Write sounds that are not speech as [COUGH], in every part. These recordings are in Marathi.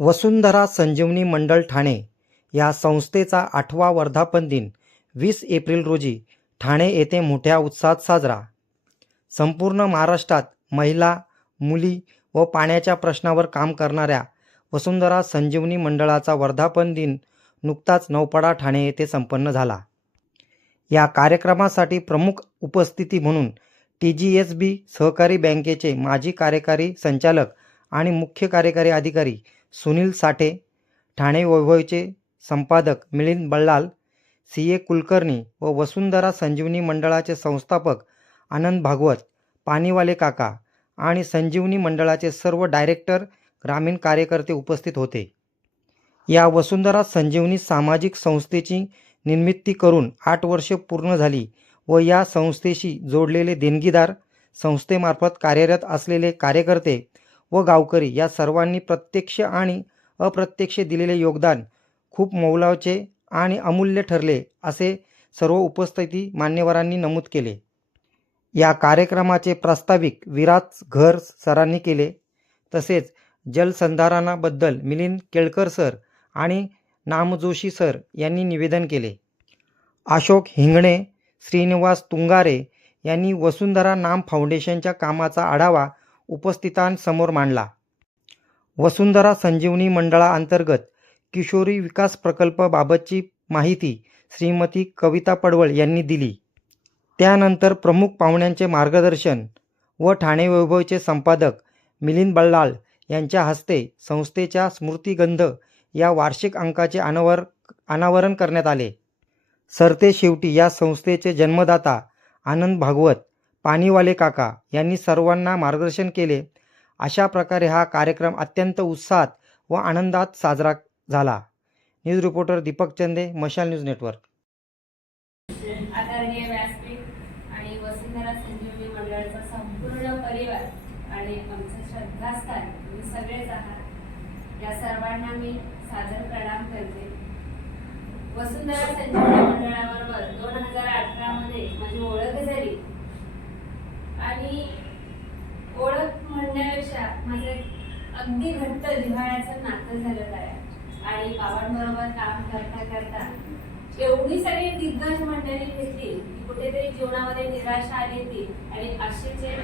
वसुंधरा संजीवनी मंडळ ठाणे या संस्थेचा आठवा वर्धापन दिन वीस एप्रिल रोजी ठाणे येथे मोठ्या उत्साहात साजरा. संपूर्ण महाराष्ट्रात महिला मुली व पाण्याच्या प्रश्नावर काम करणाऱ्या वसुंधरा संजीवनी मंडळाचा वर्धापन दिन नुकताच नौपाडा ठाणे येथे संपन्न झाला. या कार्यक्रमासाठी प्रमुख उपस्थिती म्हणून टी जी एस बी सहकारी बँकेचे माजी कार्यकारी संचालक आणि मुख्य कार्यकारी अधिकारी सुनील साठे ठाणे वैभवचे संपादक मिलिंद बल्लाल सी. ए. कुलकर्णी व वसुंधरा संजीवनी मंडळाचे संस्थापक आनंद भागवत पाणीवाले काका आणि संजीवनी मंडळाचे सर्व डायरेक्टर ग्रामीण कार्यकर्ते उपस्थित होते. या वसुंधरा संजीवनी सामाजिक संस्थेची निर्मिती करून आठ वर्षे पूर्ण झाली व या संस्थेशी जोडलेले देणगीदार संस्थेमार्फत कार्यरत असलेले कार्यकर्ते व गावकरी या सर्वांनी प्रत्यक्ष आणि अप्रत्यक्ष दिलेले योगदान खूप मौलाचे आणि अमूल्य ठरले असे सर्व उपस्थिती मान्यवरांनी नमूद केले. या कार्यक्रमाचे प्रास्ताविक विराज घर सरांनी केले. तसेच जलसंधारणाबद्दल मिलिंद केळकर सर आणि नामजोशी सर यांनी निवेदन केले. अशोक हिंगणे श्रीनिवास तुंगारे यांनी वसुंधरा नाम फाउंडेशनच्या कामाचा आढावा उपस्थितांसमोर मांडला. वसुंधरा संजीवनी मंडळाअंतर्गत किशोरी विकास प्रकल्पाबाबतची माहिती श्रीमती कविता पडवळ यांनी दिली. त्यानंतर प्रमुख पाहुण्यांचे मार्गदर्शन व ठाणे वैभवचे संपादक मिलिंद बल्लाळ यांच्या हस्ते संस्थेच्या स्मृतिगंध या वार्षिक अंकाचे अनावर अनावरण करण्यात आले. सरते शेवटी या संस्थेचे जन्मदाता आनंद भागवत पाणीवाले काका यांनी सर्वांना मार्गदर्शन केले. अशा प्रकारे हा कार्यक्रम अत्यंत उत्साहात व आनंदात साजरा झाला. न्यूज रिपोर्टर दीपक चंदे मशाल न्यूज नेटवर्क. आदरणीय व्यासपीठ आणि वसुंधरा संजीवनी मंडळाचा संपूर्ण परिवार आणि आमचं श्रद्धास्थान तुम्ही सगळेच आहात. या सर्वांना मी सादर प्रणाम करते. वसुंधरा संजीवनी मंडळाबरोबर दोन हजार अठरा मध्ये माझी ओळख झाली आणि ओळख म्हणण्यापेक्षा माझं अगदी घट्ट जिव्हाळ्याचं नातं झालेलं आहे. आणि बाबांबरोबर काम करता करता एवढी सगळी दिग्गज मंडळी घेतली की कुठेतरी जीवनामध्ये निराशा आली होती. आणि आशेचे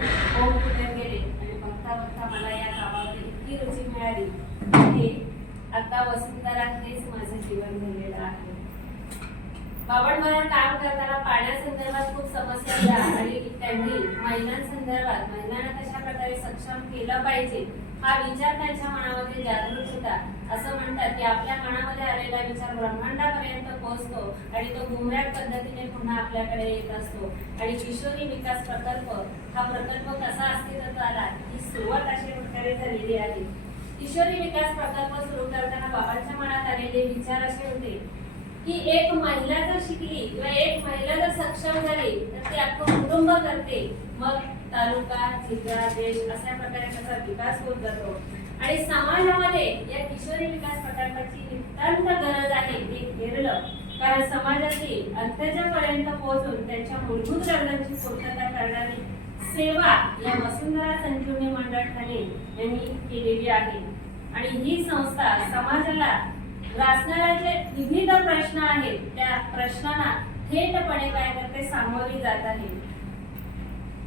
ओम कुठे गेले. आणि बघता बघता मला या कामामध्ये इतकी रुची मिळाली की आता वसुंधरा हेच माझं जीवन झालेलं आहे. बाबांबरोबर काम करताना पाण्यासंदर्भात खूप समस्या आल्या. आणि त्यांनी महिलांसंदर्भात महिलांना कशा प्रकारे सक्षम केलं पाहिजे. हा विचार त्यांच्या मनामध्ये जागृत होता. असं म्हणतात की आपल्या मनामध्ये आलेला विचार ब्रह्मांडापर्यंत पोहोचतो आणि तो घुमऱ्याट पद्धतीने पुन्हा आपल्याकडे येत असतो. आणि किशोरी विकास प्रकल्प हा प्रकल्प कसा अस्तित्वात आला ही सुरुवात अशा प्रकारे झालेली आहे. किशोरी विकास प्रकल्प सुरू करताना बाबांच्या मनात आलेले विचार असे होते की एक महिला जर शिकली किंवा एक महिला जर सक्षम झाली तर ती आपलं कुटुंब करते. मग तालुका जिल्हा देश अशा प्रकारे त्याचा विकास होत जातो. आणि समाजामध्ये या किशोरी विकास प्रकल्पाची नितांत गरज आहे हे हेरलं कारण समाजातील अंत्यजापर्यंत पोहोचून त्यांच्या मूलभूत गरजांची पूर्तता करणारी सेवा या वसुंधरा संजीवनी मंडळ ठाणे यांनी केलेली आहे. आणि ही संस्था समाजाला ग्रासणाऱ्या जे विविध प्रश्न आहेत. त्या प्रश्नांना थेटपणे काय करते सामोरी जात आहे.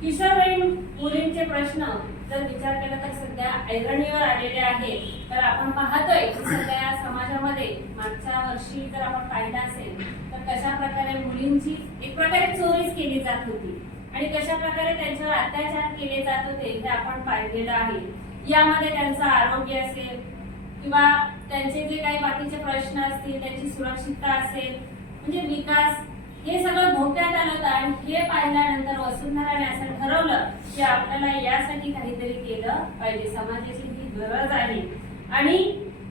किशोरवयीन मुलींचे प्रश्न जर विचार केला तर सध्या ऐरणीवर आलेले आहे. तर आपण पाहतोय की सध्या समाजामध्ये मागच्या वर्षी जर आपण पाहिलं असेल तर कशा प्रकारे मुलींची एक प्रकारे चोरीच केली जात होती आणि कशा प्रकारे त्यांच्यावर अत्याचार केले जात होते ते आपण पाहिलेलं आहे. यामध्ये त्यांचं आरोग्य असेल किंवा त्यांचे जे काही बाकीचे प्रश्न असतील त्यांची सुरक्षितता असेल म्हणजे विकास हे सगळं धोक्यात आलं होतं आणि हे पाहिल्यानंतर वसुंधराने असं ठरवलं की आपल्याला यासाठी काहीतरी केलं पाहिजे. समाजाची ही गरज आहे. आणि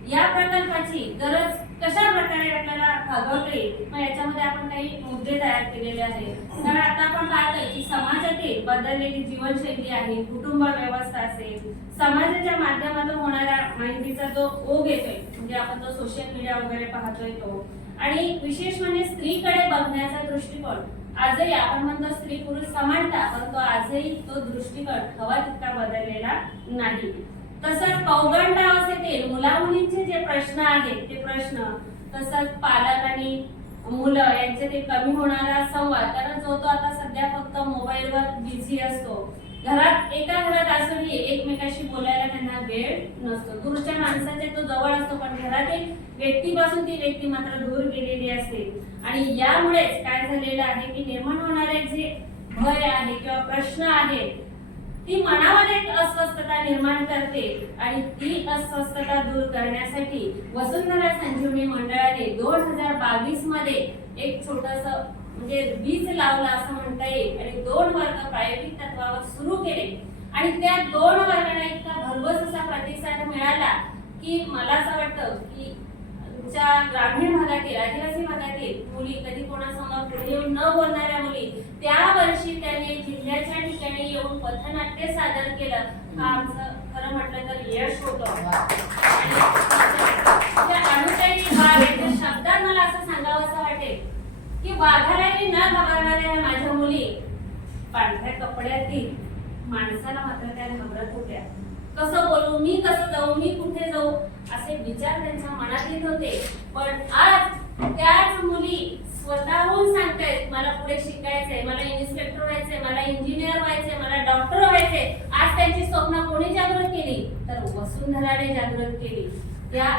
या प्रकल्पाची गरज कशा प्रकारे आपल्याला भागवते मग याच्यामध्ये आपण काही मुद्दे तयार केलेले आहेत. कारण आता आपण पाहतोय की समाजातील बदललेली जीवनशैली आहे कुटुंब व्यवस्था असेल समाजाच्या माध्यमातून होणारा माहितीचा जो ओघ येतोय म्हणजे आपण जो सोशल मीडिया वगैरे पाहतोय तो आणि विशेष म्हणजे स्त्रीकडे बघण्याचा दृष्टिकोन. आजही आपण म्हणतो स्त्री पुरुष समानता पण तो आजही तो दृष्टिकोन हवा तितका बदललेला नाही. तसंच पौगंड अवस्थेतील मुला मुलींचे जे प्रश्न आहेत ते प्रश्न तसंच पालक आणि मुलं यांचे ते कमी होणारा संवाद कारण जो तो आता सध्या फक्त मोबाईलवर बिझी असतो. घरात एका घरात असूनही एकमेकाशी बोलायला त्यांना वेळ नसतो. दूरच्या माणसाचे तो जवळ असतो पण घरातील व्यक्तीपासून ती व्यक्ती मात्र दूर गेलेली असते. आणि यामुळेच काय झालेलं आहे की निर्माण होणारे जे भय आहे किंवा प्रश्न आहे ती मनामध्ये एक अस्वस्थता निर्माण करते आणि ती अस्वस्थता दूर करण्यासाठी वसुंधरा संजीवनी मंडळाने दोन हजार बावीसमध्ये एक छोटस म्हणजे बीज लावलं असं म्हणता येईल. आणि दोन वर्ग प्रायोगिक तत्वावर सुरू केले. आणि त्या दोन वर्गाला इतका भरघोस असा प्रतिसाद मिळाला की मला असं वाटतं की तुमच्या ग्रामीण भागातील आदिवासी भागातील मुली कधी कोणासमोर पुढे येऊन न बोलणाऱ्या मुली त्या वर्षी त्यांनी जिल्ह्याच्या ठिकाणी येऊन पथनाट्य सादर केलं. हा आमचं खरं म्हटलं तर यश होतं आणि त्या अनुताई बाग यांच्या शब्दात मला असं सांगावं असं वाटेल की वाघाराने न घाबरणाऱ्या माझ्या मुली पांढऱ्या कपड्यातील माणसाला मात्र त्या घाबरत होत्या. कसं बोलू मी कसं जाऊ मी कुठे जाऊ असे विचार त्यांच्या मनात येत होते. पण आज त्याच मुली स्वतःहून सांगतायत मला पुढे शिकायचंय मला इन्स्पेक्टर व्हायचंय मला इंजिनियर व्हायचंय मला डॉक्टर व्हायचंय. आज त्यांची स्वप्न कोणी जागृत केली? तर वसुंधराने जागृत केली. त्या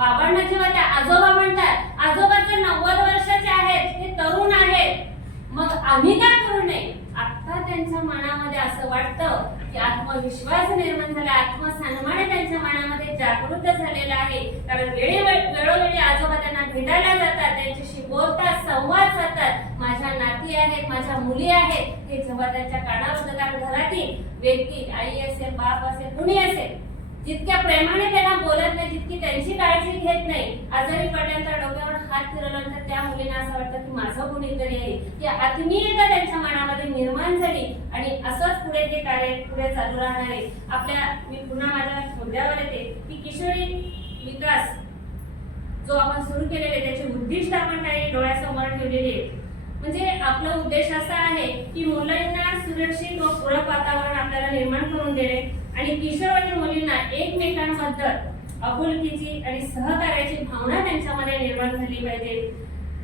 बाबांना जेव्हा त्या आजोबा म्हणतात आजोबा तर नव्वद वर्षाचे आहेत ते तरुण आहेत. मग आम्ही काय करू नये? आता त्यांच्या मनामध्ये असं वाटतं की आत्मविश्वास निर्माण झाला आत्मसन्मान त्यांच्या मनामध्ये जागृत झालेला आहे. कारण वेळोवेळी वेळोवेळी आजोबा त्यांना भेटायला जातात त्यांच्याशी बोलतात संवाद साधतात. माझ्या नाती आहेत माझ्या मुली आहेत. हे जेव्हा त्यांच्या कानावर कारण घरातील व्यक्ती आई असेल बाप असेल कुणी असेल जितक्या प्रेमाने त्यांना बोलत नाही जितकी त्यांची काळजी घेत नाही आजारी पडल्यानंतर डोक्यावर हात फिरवल्यानंतर त्या मुलींना असं वाटतं की माझं कोणीतरी आहे. की आत्मीयता त्यांच्या मनामध्ये निर्माण झाली आणि असंच पुढे ते कार्य पुढे चालू राहणार आहे. आपल्या मी पुन्हा माझ्या मुद्द्यावर येते. की किशोरी विकास जो आपण सुरू केलेले त्याचे उद्दिष्ट आपण काही डोळ्यासमोर ठेवलेले आहे म्हणजे आपला उद्देश असा आहे की मुलांना सुरक्षित व पूरक वातावरण आपल्याला निर्माण करून देणे. आणि किशोरवयीन मुलींना एकमेकांबद्दल आपुलकीची आणि सहकार्याची भावना त्यांच्यामध्ये निर्माण झाली पाहिजे.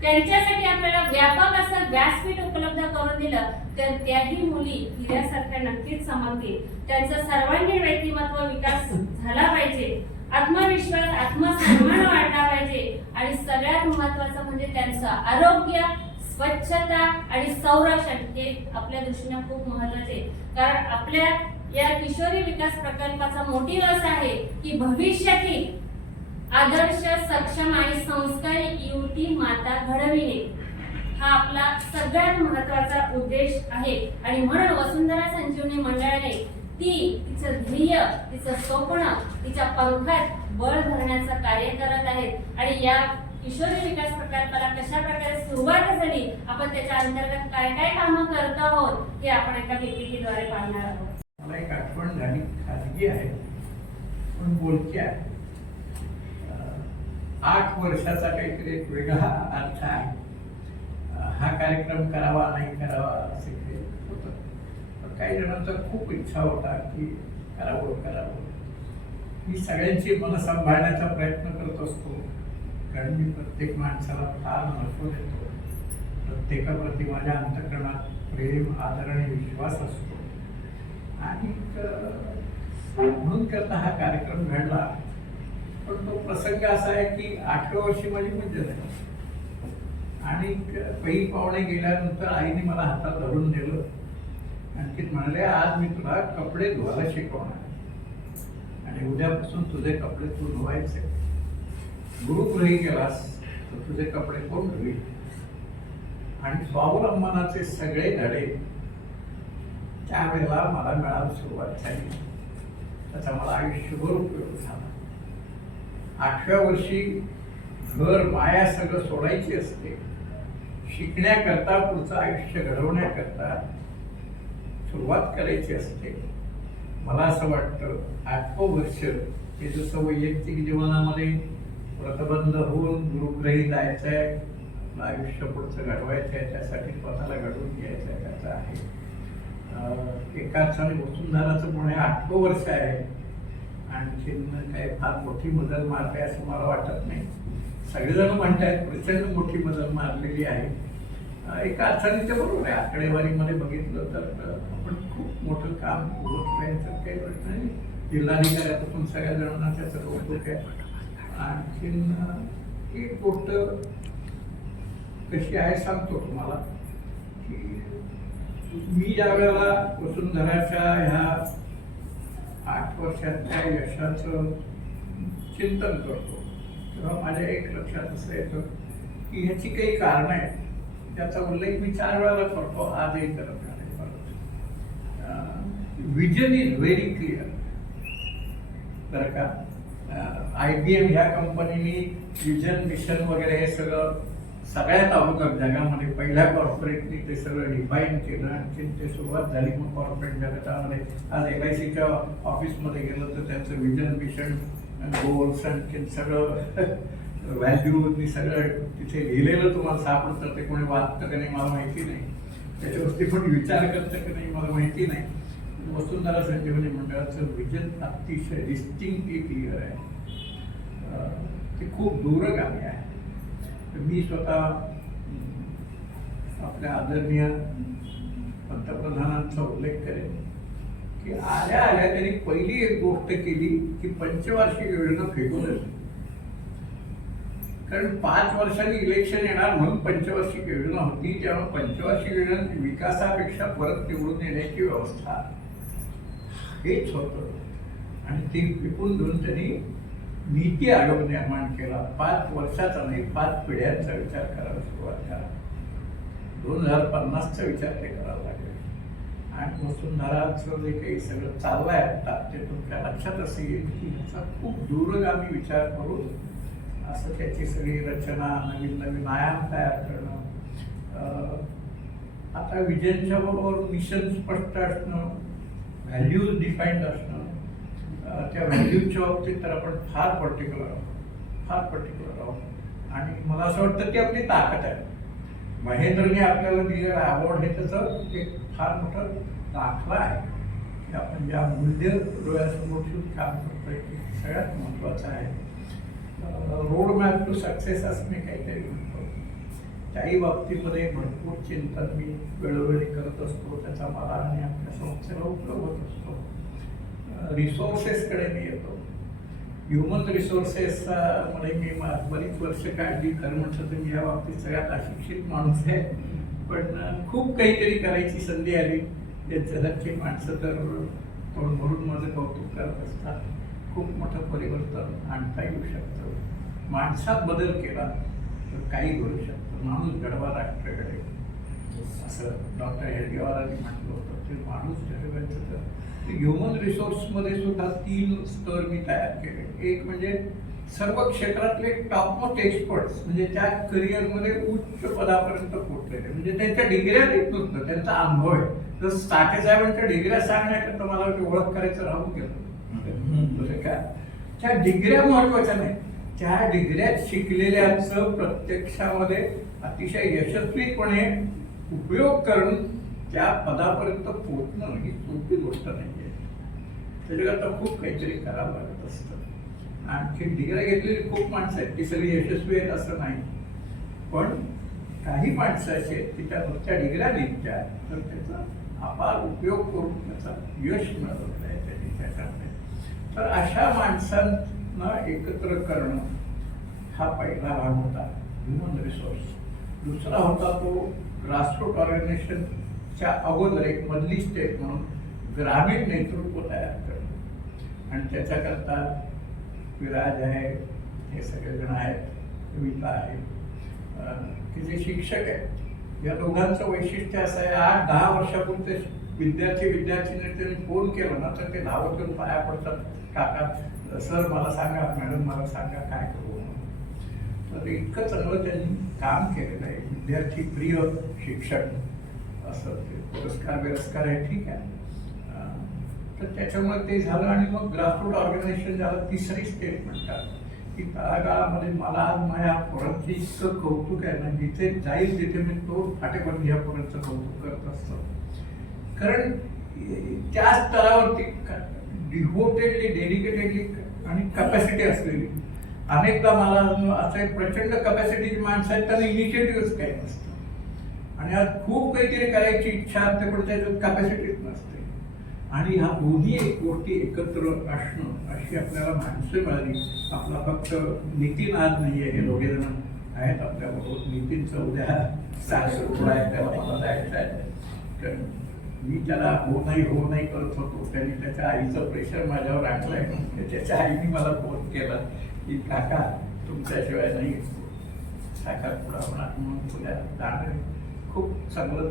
त्यांच्यासाठी आपल्याला व्यापक असं व्यासपीठ उपलब्ध करून दिलं तर त्याही मुली हिऱ्यासारख्या नक्कीच समजतील त्यांचा सर्वांगीण व्यक्तिमत्व विकास झाला पाहिजे. आत्मविश्वास आत्मसन्मान वाढला पाहिजे. आणि सगळ्यात महत्वाचं म्हणजे त्यांचं आरोग्य स्वच्छता आणि संरक्षण हे आपल्या दृष्टीने खूप महत्त्वाचे कारण आपल्या या किशोरी विकास प्रकल्पाचा मोठी रस आहे की भविष्यातील आदर्श सक्षम आणि संस्कारी युवती माता घडविणे. हा आपला सगळ्यात महत्त्वाचा उद्देश आहे. आणि म्हणून वसुंधरा संजीवनी मंडळाने ती तिचं ध्येय तिचं स्वप्न तिच्या पंखात बळ भरण्याचं कार्य करत आहेत. आणि या किशोरी विकास प्रकल्पाला कशा प्रकारे सुरुवात झाली? आपण त्याच्या अंतर्गत काय काय कामं करत आहोत हे आपण एका पीपीटीद्वारे पाहणार आहोत. मला एक आठवण झाली खाजगी आहे. पण बोलकी आहे. आठ वर्षाचा काहीतरी एक वेगळा अर्थ आहे. हा कार्यक्रम करावा नाही करावा असे काही होतं. पण काही जणांचा खूप इच्छा होता की करावं करावं. मी सगळ्यांची मन सांभाळण्याचा प्रयत्न करत असतो. कारण मी प्रत्येक माणसाला फार महत्त्व देतो. प्रत्येकाप्रती माझ्या अंतकरणात प्रेम आदर आणि विश्वास असतो. आणि म्हणून करता हा कार्यक्रम घडला. पण तो प्रसंग असा आहे की आठव्या वर्षी माझी मज्जा झाली. आणि क- पै पाहुणे गेल्यानंतर आईने मला हातात धरून नेलं. आणखी म्हणाले आज मी तुला कपडे धुवायला शिकवणार आणि उद्यापासून तुझे कपडे तू धुवायचे गुरुगृही गेलास तर तुझे कपडे कोण धुईल आणि स्वावलंबनाचे सगळे धडे त्यावेळेला मला मिळायला सुरुवात झाली. त्याचा मला आयुष्यभर उपयोग झाला. आठव्या वर्षी घर माया सगळं सोडायची असते. शिकण्याकरता पुढचं आयुष्य घडवण्याकरता सुरुवात करायची असते. मला असं वाटतं आठवं वर्ष हे जसं वैयक्तिक जीवनामध्ये व्रतबंध होऊन गुरुग्रही जायचं आहे आयुष्य पुढचं घडवायचं आहे त्यासाठी स्वतःला घडवून घ्यायचं आहे त्याचं आहे. अं, एकाच आणि वसुंधराचं पुणे आठवं वर्ष आहे. आणखीन काही फार मोठी बदल मारते असं मला वाटत नाही. सगळेजण म्हणतायत प्रचंड मोठी बदल मारलेली आहे. एका अर्थाने ते बरोबर आहे. आकडेवारीमध्ये बघितलं तर आपण खूप मोठं काम बोलत नाही तर काही प्रश्न नाही. जिल्हाधिकाऱ्यापासून सगळ्या जणांना त्याचं कौतुक आहे. आणखीन एक गोष्ट कशी आहे सांगतो तुम्हाला की मी ज्या वेळेला वसुंधराच्या ह्या आठ वर्षातल्या यशाचं चिंतन करतो तेव्हा माझ्या एक लक्षात असं येतं की ह्याची काही कारणं आहेत. त्याचा उल्लेख मी चार वेळाला करतो आजही करत आहे विजन इज व्हेरी क्लिअर बरं का? आय बी एम ह्या कंपनीने विजन मिशन वगैरे हे सगळं सगळ्यात अगोदर जगामध्ये पहिल्या कॉर्पोरेटनी ते सगळं डिफाईन केलं. आणखी ते सुरुवात झाली मग कॉर्पोरेट जगतामध्ये. आज एल आय सीच्या ऑफिसमध्ये गेलं तर त्यांचं विजन मिशन गोल्स आणखी सगळं [LAUGHS] व्हॅल्यूनी सगळं तिथे लिहिलेलं तुम्हाला सापडतं. ते कोणी वाचतं का नाही मला माहिती नाही. त्याच्यावरती कोणी विचार करतं का नाही मला माहिती नाही. वसुंधरा संजीवनी मंडळाचं विजन अतिशय डिस्टिंक्टली क्लिअर आहे. ते खूप दूरगामी आहे. तर मी स्वतः आपल्या आदरणीय पंतप्रधानांचा उल्लेख करेन की आल्या आल्या त्यांनी पहिली एक गोष्ट केली की पंचवार्षिक योजना फेकूनच कारण पाच वर्षांनी इलेक्शन येणार म्हणून पंचवार्षिक योजना होती तेव्हा पंचवार्षिक योजना विकासापेक्षा परत निवडून येण्याची व्यवस्था हेच होतं. आणि ते विकून देऊन त्यांनी नीती आयोग निर्माण केला. पाच वर्षाचा नाही पाच पिढ्यांचा विचार करायला सुरुवात झाला. दोन हजार पन्नासचा विचार ते करावा लागेल. आणि वसुंधराचं जे काही सगळं चाललंय आता ते तुमच्या लक्षात असं येईल की ह्याचा खूप दूरगामी विचार करून असं त्याची सगळी रचना नवीन नवीन आयाम तयार करणं. आता विजनच्या बरोबर मिशन स्पष्ट असणं व्हॅल्यूज डिफाईंड असणं. त्या व्हॅल्यूच्या बाबतीत तर आपण फार पर्टिक्युलर आहोत. फार पर्टिक्युलर आहोत. आणि मला असं वाटतं की आपली ताकद आहे. महेंद्रने आपल्याला दिलेला अवॉर्ड हे त्याचं एक फार मोठं दाखला आहे. की आपण ज्या मूल्य डोळ्यासमोर ठेवून काम करतोय ते सगळ्यात महत्त्वाचं आहे. रोड मॅप टू सक्सेस असं मी काहीतरी म्हणतो. त्याही बाबतीमध्ये भरपूर चिंतन मी वेळोवेळी करत असतो. त्याचा मला आणि आपल्या संस्थेला उपयोग होत असतो. रिसोर्सेसकडे मी येतो. ह्युमन रिसोर्सेस मध्ये मी बरीच वर्ष काढली खरं म्हटलं तर मी या बाबतीत सगळ्यात अशिक्षित माणूस आहे. पण खूप काहीतरी करायची संधी आली. ज्यांच्यासारखी माणसं तर तोंड भरून माझं कौतुक करत असतात. खूप मोठं परिवर्तन आणता येऊ शकतं. माणसात बदल केला तर काही घडू शकतं. माणूस घडवा राष्ट्राकडे. असं डॉक्टर हेडगेवारांनी म्हटलं होतं. ते माणूस ठरवायचं तर ह्युमन रिसोर्समध्ये सुद्धा तीन स्तर मी तयार केले. एक म्हणजे सर्व क्षेत्रातले टॉप मोस्ट एक्सपर्ट्स म्हणजे त्या करिअरमध्ये उच्च पदापर्यंत पोहोचलेले. म्हणजे त्यांच्या डिग्र्या देत नसतं त्यांचा अनुभव आहे. जर साठे साहेबांच्या डिग्र्या सांगण्याकरता मला ओळख करायचं राहून गेलं. म्हणजे काय? त्या डिग्र्या महत्त्वाच्या नाही. त्या डिग्र्यात शिकलेल्यांचं प्रत्यक्षामध्ये अतिशय यशस्वीपणे उपयोग करून त्या पदापर्यंत पोहोचणं ही गोष्ट नाही आहे त्याच्याकरता खूप काहीतरी करावं लागत असतं. आणखी डिग्र्या घेतलेली खूप माणसं आहेत ती सगळी यशस्वी आहेत असं नाही. पण काही माणसं अशी आहेत की त्या नुसत्या डिग्र्या निघत्या तर त्याचा अपार उपयोग करून त्याचा यश मिळवत आहे त्यांनी त्याच्यामध्ये तर अशा माणसांना एकत्र करणं हा पहिला भाग होता ह्युमन रिसोर्स दुसरा होता तो ग्रासरूट ऑर्गनायझेशनच्या अगोदर एक मधली स्टेप म्हणून ग्रामीण नेतृत्व तयार करणं. आणि त्याच्याकरता विराज आहे हे सगळेजण आहेत कविता आहे. की जे शिक्षक आहेत. या दोघांचं वैशिष्ट्य असं आहे आठ दहा वर्षापूर्वी ते विद्यार्थी विद्यार्थीने त्यांनी फोन केला ना तर ते धावत येऊन पाया पडतात. काका सर मला सांगा मॅडम मला सांगा काय करू? म्हणून. तर इतकं चांगलं त्यांनी काम केलेलं आहे. विद्यार्थी प्रिय शिक्षक असं ते पुरस्कार बिरस्कार आहे ठीक आहे. तर त्याच्यामुळे ते झालं आणि मग ग्रासरूट ऑर्गनायझेशन झालं तिसरी स्टेप म्हणतात. की तळागाळामध्ये मला आज माझ्या पोरांचं इतकं कौतुक आहे ना जिथे जाईल तिथे मी तो फाटेबंद या पोरांचं कौतुक करत असतो. कारण त्या स्तरावरती डिव्होटेडली डेडिकेटेडली आणि कॅपॅसिटी असलेली. अनेकदा मला असं एक प्रचंड कपॅसिटीची माणसं आहेत त्यांना इनिशिएटिव्हच काही नसतं आणि आज खूप काहीतरी करायची इच्छा असते पण त्याच्यात कॅपॅसिटीच नसते. आणि ह्या दोन्ही एक गोष्टी एकत्र असणं अशी आपल्याला माणसं मिळाली. आपला फक्त नितीन आज नाही आहे हे दोघे जण आहेत आपल्याबरोबर नितीनचं उद्या सासरपुडा आहे त्याला मला जायचं आहे. मी त्याला हो नाही हो नाही करत होतो. त्यांनी त्याच्या आईचं प्रेशर माझ्यावर आणलंय. त्याच्या आईने मला फोन केला की काका तुमच्याशिवाय नाही काका म्हणा म्हणून तुला जाणार खूप चांगलं